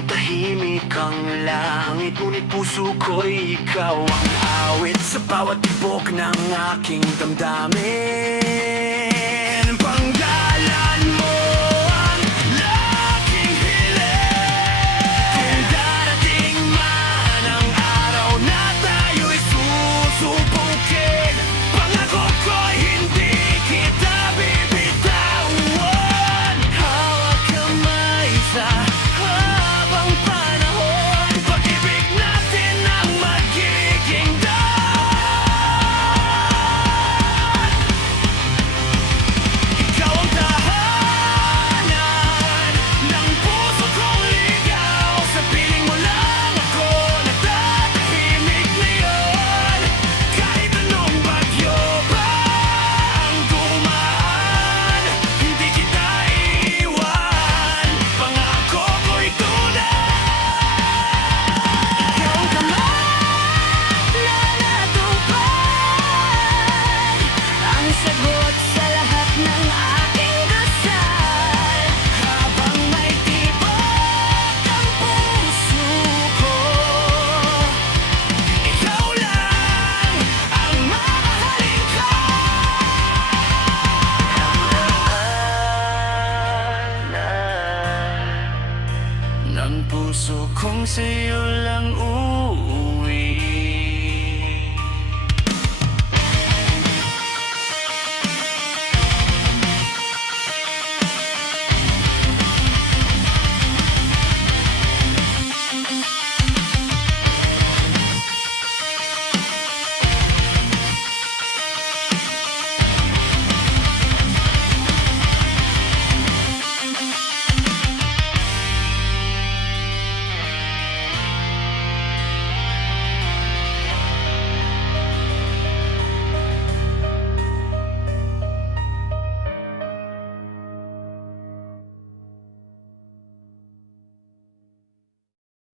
Parang tahimik ang langit, ngunit puso ko'y ikaw ang awit sa bawat tibok ng aking damdamin. Panggalan mo ang laking hiling. Kung darating man ang araw na tayo'y susubukin, pangako ko'y hindi kita bibitawan. Hawak kamay sa habang panahon, pag-ibig natin ang magiging daan. Ikaw ang tahanan ng puso kong ligaw. Sa piling mo lang ako natatahimik ngayon. Kahit anong bagyo pa ang dumaan, hindi kita iiwan. Pangako ko'y tunay. Ikaw ang kamay na natupad, ang sagot sa lahat ng aking dasal. Habang may tibok ang puso ko, ikaw lang ang mamahalin ko. Ng puso kong sa'yo lang